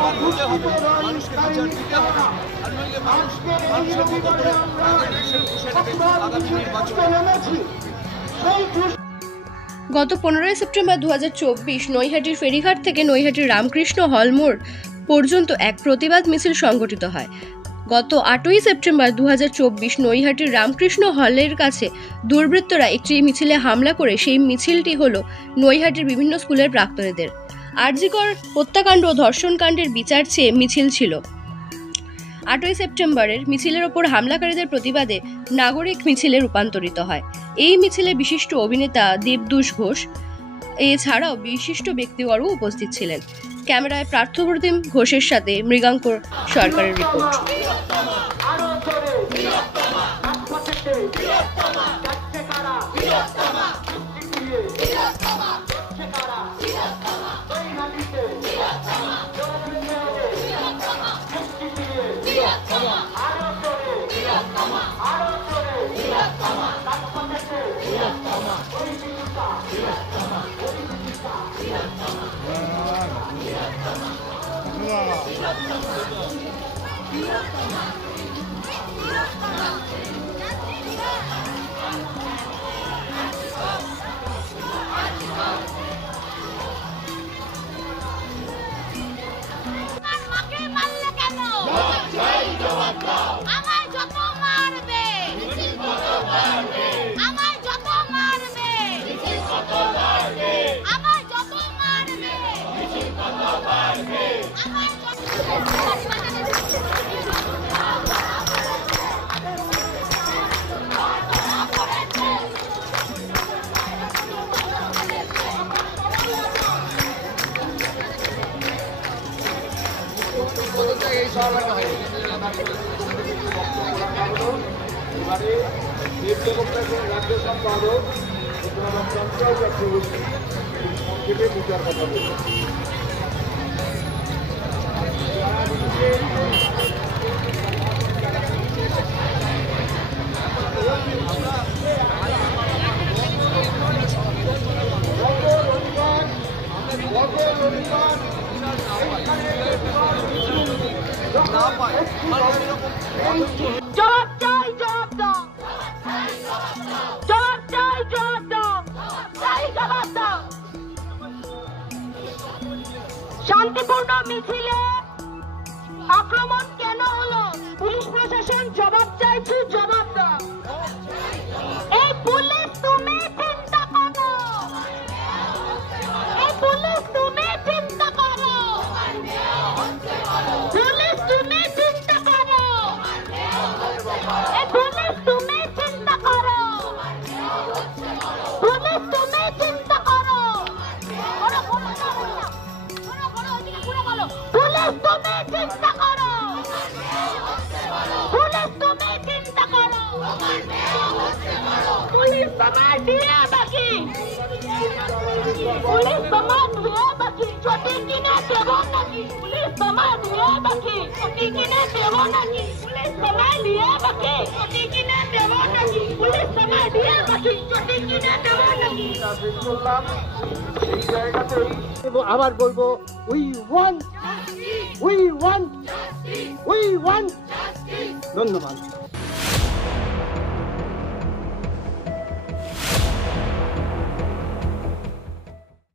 জবাব দিতে হবে, মানুষকে বিচার দিতে হবে, আর নইলে মানুষের মতো করে তাদের দেশের বসে নেবে আগামী নির্বাচনে। গত 15 সেপ্টেম্বর 2024 নৈহাটির ফেরিঘাট থেকে নৈহাটির রামকৃষ্ণ হল মোড় পর্যন্ত এক প্রতিবাদ মিছিল সংগঠিত হয়। গত 8 সেপ্টেম্বর 2024 নৈহাটির রামকৃষ্ণ হলের কাছে দুর্বৃত্তরা একটি মিছিলে হামলা করে সেই মিছিলটি হলো নৈহাটির বিভিন্ন স্কুলের প্রাক্তনীদের। আরজিকর হত্যাকাণ্ড ও ধর্ষণকাণ্ডের বিচার চেয়ে মিছিল ছিল। 8 সেপ্টেম্বরের মিছিলের ওপর হামলাকারীদের প্রতিবাদে নাগরিক মিছিলে রূপান্তরিত হয়। এই মিছিলে বিশিষ্ট অভিনেতা দেবদূষ ঘোষ এছাড়াও বিশিষ্ট ব্যক্তিবর্গ উপস্থিত ছিলেন। ক্যামেরায় পার্থপ্রতিম ঘোষের সাথে মৃগাঙ্কর সরকারের রিপোর্ট। রাজ্য সম্পাদক বিচার কথা শান্তিপূর্ণ মিছিলে আক্রমণ কেন হলো? পুলিশ প্রশাসন জবাব চাইছে, জবাব দাও। এই পুলিশ তুমি চিন্তা করো, এই পুলিশ তুমি চিন্তা করো, পুলিশ তুমি চিন্তা করো, এই পুলিশ তুমি চিন্তা করো, পুলিশ তুমি চিন্তা করো, পুলিশ তুমি চিন্তা করো, পুলিশ তুমি চিন্তা করো, পুলিশ তোমার দিয়ে বাকি, পুলিশ তোমার দিয়ে বাকি, ছুটি কিনে দেব নাকি, পুলিশ তোমার দিয়ে বাকি, ছুটি কিনে দেব নাকি, পুলিশ তোমার দিয়ে বাকি, ছুটি কিনে দেব নাকি, পুলিশ তোমার দিয়ে বাকি, ছুটি কিনে দেব নাকি। এই জায়গাতেই আবার বলবো, we want, we want, we want. ধন্যবাদ।